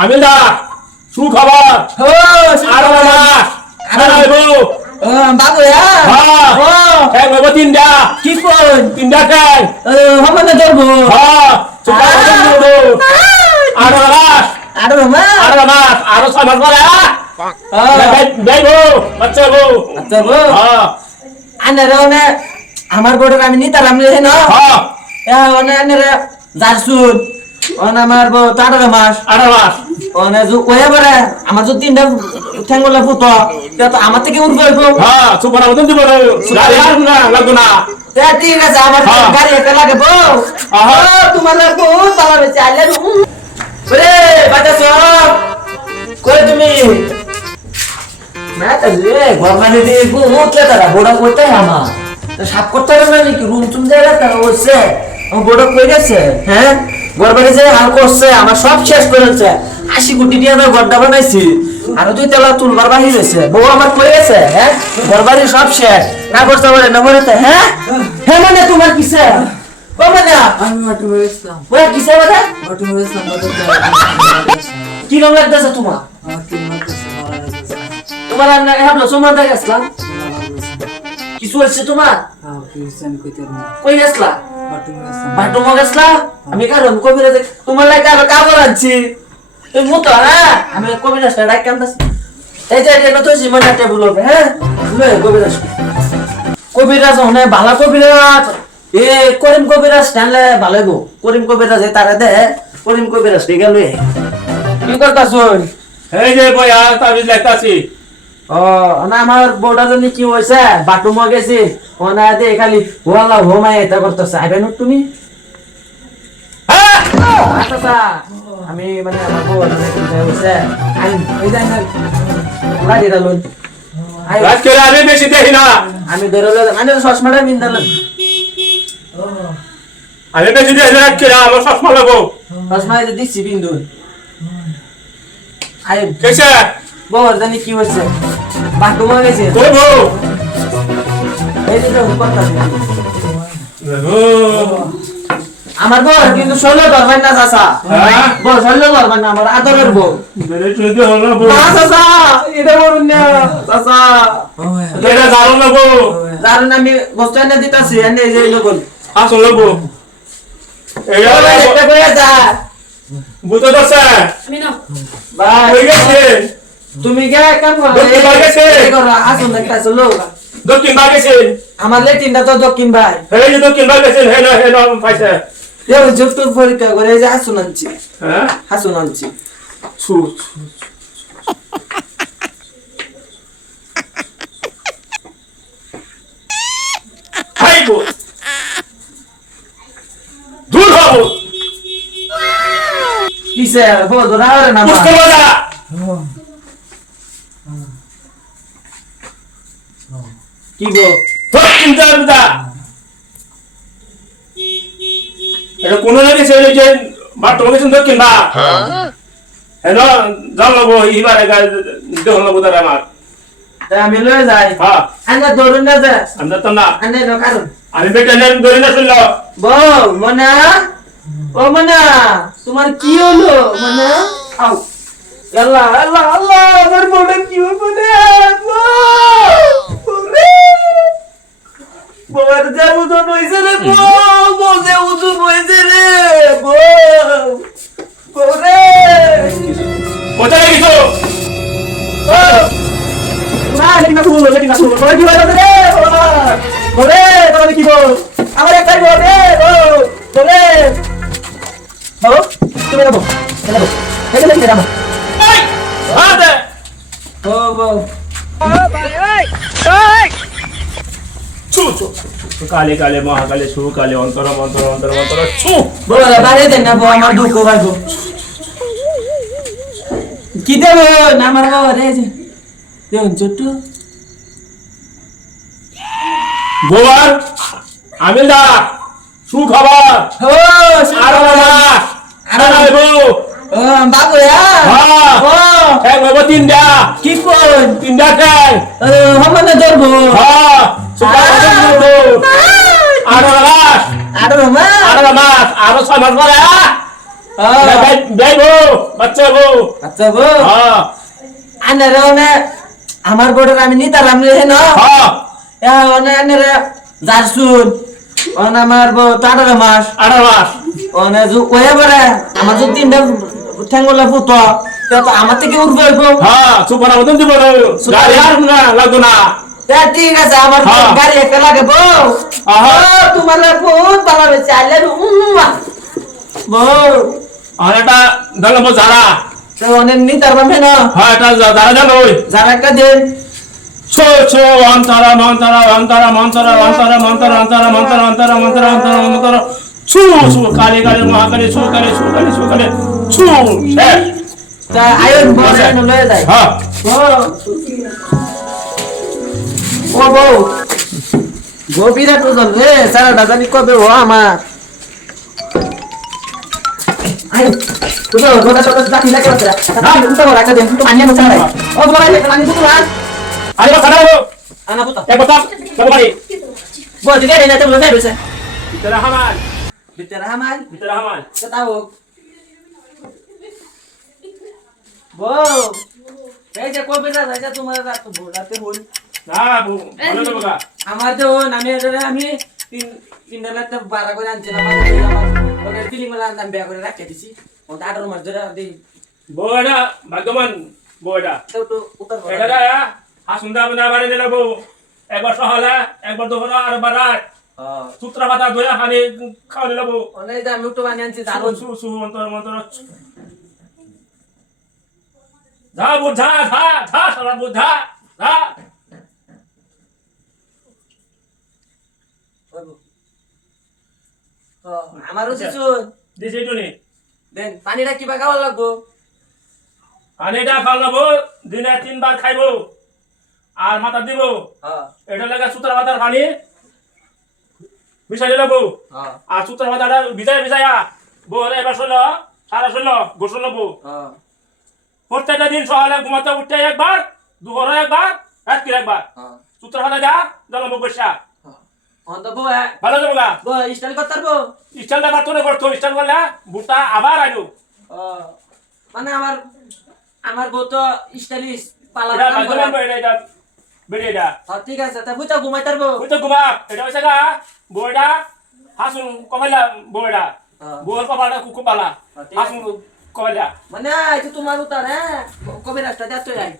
আমিলদা সুখবর আরো মাস আনাইবো বাবু হ্যাঁ বাবা তিনটা কি কোন তিনটা খাই হমনে ধরবো আরো মাস আরো 6 মাস পরে যাইবো বাচ্চা বউ আচ্ছা বউ আনে রে আমার বড় আমি নিতারাম রে না ওনে আনে রে জারসুন ওনে আমার বউ 18 মাস ওনে যু কয়ে বলে আমার যু তিনটা ঠ্যাঙ্গলা ফুটো তো আমার থেকে উড় গইবো সুপার মতন দিব গাড়ি আর না লাগতো না ঠিক আছে আমার গাড়ি একটা লাগে বউ তোমার লাগবো ভালো হয়েছে আইলে ওরে বাচ্চা সব কই তুমি मैं तो ये गवर्नमेंट ने को वो क्या करा बोड़ा कोते है ना तो साफ करते रहना नहीं कि रूम तुम जाएगा तो उससे हम बोड़ा कोई कैसे हैं गवर्नमेंट से हाल করছে আমার সব শেষ করেছে 80 কোটি টাকা আমি গড্ডা বানাইছি আর দুই তলা তুলবার বাহির হইছে বউ আমার কই গেছে হ্যাঁ গরবারি সব শেষ না করতে পারে না বলতে হ্যাঁ হ্যাঁ মানে তোমার কিসে ও মানে আমি মাটি হয়েছিলাম ওরা কিসে মানে মাটি হয়েছিলাম কি রকম লাগতেছে তোমার তোমার রান্না হাবলো সোমার দাগ আসলাম কিছু হচ্ছে তোমার কই গেছলা বাটু মগ গেছলা আমি কারণ কবিরা তোমার লাগে আরো কাপড় আনছি তুমি মতো হ্যাঁ আমি কবিরাজটা ডাক কান্দাস এই যে এটা তো জীবন একটা ভুল হবে হ্যাঁ লয়ে কবিরাজ হনে ভালো কবিরাজ এ করিম কবিরাজ টানলে ভালো গো করিম কবিরাজ তারা দে করিম কবিরাজ ঠিক গেল কি করতাছ এই যে বয়া তাবিজ লেখতাছি না আমার বউটা জন্য কি হয়েছে বাথরুম গেছি ওনা দে খালি ওয়ালা হোমায় এটা করতেছে আইবে না তুমি আচ্ছা আমি মানে আমার বউ কি হয়েছে এই যে ওরা দিদা লোন আজকে আমি বেশি দেখি না আমি ধরে মানে চশমাটা বিন্দালাম আমি বেশি দেখি না আজকে আমার চশমা লাগবো চশমা যে দিচ্ছি বিন্দু আই কেসে বউর জানি কি হয়েছে বাথরুম গেছে কই বউ এই যে করতেছে আমার বউ কিন্তু ষোলো ধরবেন না চাচা বউ ষোলো ধরবেন না আমার আদরের বউ বেরে চুইতে হলো বউ না চাচা এটা বলুন না চাচা এটা জানো না বউ জানেন আমি বস্তু এনে দিতেছি এনে যে লোকল আসলে বউ এই একটা করে যা বুঝতে পারছ আমি না ভাই হয়ে গেছে তুমি কে কাম করো দক্ষিণ ভাই গেছে। এই করো আসুন একটা চলো দক্ষিণ ভাই গেছে আমার লেটিনটা তো দক্ষিণ ভাই এই যে দক্ষিণ ভাই গেছে হে না পাইছে এই যুক্ত পরীক্ষা করে এই যে আসুন আনছি হ্যাঁ আসুন আনছি ছু খাইবো দূর হবো কিসে বল ধরা রে না বুঝতে পারা কি গো দক্ষিণ দাদা এটা কোন লাগে সে যে বাট তোমাকে সুন্দর কিনা হ্যাঁ জানলাবো এবারে দেহ লাগবো তার আমার তাই আমি লয়ে যাই হ্যাঁ আন্না ধরুন না যা আমরা তো না আন্না নো কারণ আমি বেটা নেন ধরে না শুনলো বউ মনা ও মনা তোমার কি হলো মনা আও আল্লাহ আল্লাহ আল্লাহ আমার বউটা কি হবে রে বউর যা উদন হইছে রে বউ যে উদন হইছে রে বউ রে কোথায় গেছো না লেকিনা ফুল লেকিনা ফুল বড় কি হইছে রে বলে তোরা কি বল আমার একটাই বল রে বলে বাবু তুমি যাবো চলো এই লেকিনা যাবো এই আদে ও বউ ছু ছু কালে কালে মহাকালে সু কালে অন্তর মন্তর অন্তর মন্তর ছু বউ বাইরে দেন না বউ আমার দুঃখ ভাইবো কি দেব না আমার বাবা রে দেখুন ছোট্ট গোয়ার আমিলদা সুখবর ও আরো মাস আনাইবো বাবু হ্যাঁ বাবা তিনটা কি কোন তিনটা খাই হমনে ধরবো সুপার মতন আরো মাস আরো মা আরো 6 মাস পরে ভাই বউ বাচ্চা বউ আচ্ছা বউ হ্যাঁ আনে রে ওনে আমার বোর্ডের আমি নিতারাম রে হেন হ্যাঁ ওনে আনে রে জারসুন ওনে আমার বউ 18 মাস 18 মাস ওনে জু কয়ে বরে আমার জু তিনটা ঠ্যাঙ্গলা পুতো তো আমার থেকে উঠবে হইবো হ্যাঁ সুপার মতন দিব গাড়ি আর না লাগতো না ঠিক আছে আমার হ্যাঁ। গাড়ি একটা লাগে বউ আহা। তোমার বহুত ভালো হয়েছে আইলে বউ আর এটা জানবো যারা তো অনেক নিতারাম হেন হ্যাঁ এটা যারা জানো ওই যারা একটা দেন ছো ছো অন্তরা মন্তরা অন্তরা মন্তরা অন্তরা মন্তরা অন্তরা মন্তরা অন্তরা মন্তরা অন্তরা মন্তরা ছু ছু কালী কালী মহাকালী ছু কালী ছু কালী ছু কালী ছু শেষ তা আয়ন বউ আচ্ছা। লয়ে যায় হ্যাঁ ও বউ বউ বিরাট ওজন রে সারাটা জানি কবে ও আমার আয় তুই ওটা ছোট জাতি লাগে ওটা তুই তো রাখা দেন তুই আনিয়ে মত নাই ও তোমার আনি তুই না আরে বাবা দাও আনা পুতা এক কথা সব বাড়ি বল দিকে না তো লয়ে বেছে তেরা হামাল ভিতরে হামাল তেরা হামাল তাও বউ এই যে কবে রাজা তোমার রাত ভোলাতে হল না বউ ভালো তো বাবা আমার তো আমি তিন রাতে 12 করে আনছি না আমার ফিলিং মেলা আনতাম বিয়া করে রাখতে দিছি ও 18 মাস ধরে দেই বউ এটা ভাগ্যবান বউ এটা তো উত্তর এটা হাসুন্দা বনা বাড়ি দিল বউ একবার সকালে একবার দুপুরে আর একবার রাত সূত্র পাতা ধরে খালি খাওয়া দিল বউ অনেক আমি একটু বানিয়ে আনছি দারুণ দারুণ সু সু মন্তর মন্তর যা বুঝা ধা ধা সারা বুঝা ধা আমারও কিছু দিছে তো নি দেন পানিটা কিবা খাওয়া লাগবো পানিটা খাওয়াবো দিনে 3 বার খাইবো আর মাথা দিব হ্যাঁ এটা লাগা সূত্র পাতার পানি মিশাই দিল বউ হ্যাঁ আর সূত্র পাতাটা ভিজাইয়া বউ হলে এবার শোলো সারা শোলো গোসল বউ হ্যাঁ প্রত্যেকটা দিন সকালে ঘুমাতে উঠতে একবার দুপুরে একবার রাত্রি একবার হ্যাঁ সূত্র পাতা যা জলম বসা অন্ত বউ ভালো যাবো গা বউ স্টাইল করতে পারবো স্টাইলটা করতো না করতো স্টাইল করলে বুটটা আবার আইলো মানে আমার বউ তো স্টাইলিশ পালা এটা কাম করে ভাগ্যবান এটা বেরিয়ে ঠিক আছে তা বুঝা ঘুমাই পারবো ওই তো ঘুমা এটা হয়েছে গা বইটা হাসুন কমাইলা বইটা বউয়ের কপালটা খুব পালা হাসুন কমাইলা মানে এই তো তোমার উতার হ্যাঁ কবে রাস্তা যাচ্ছ যাই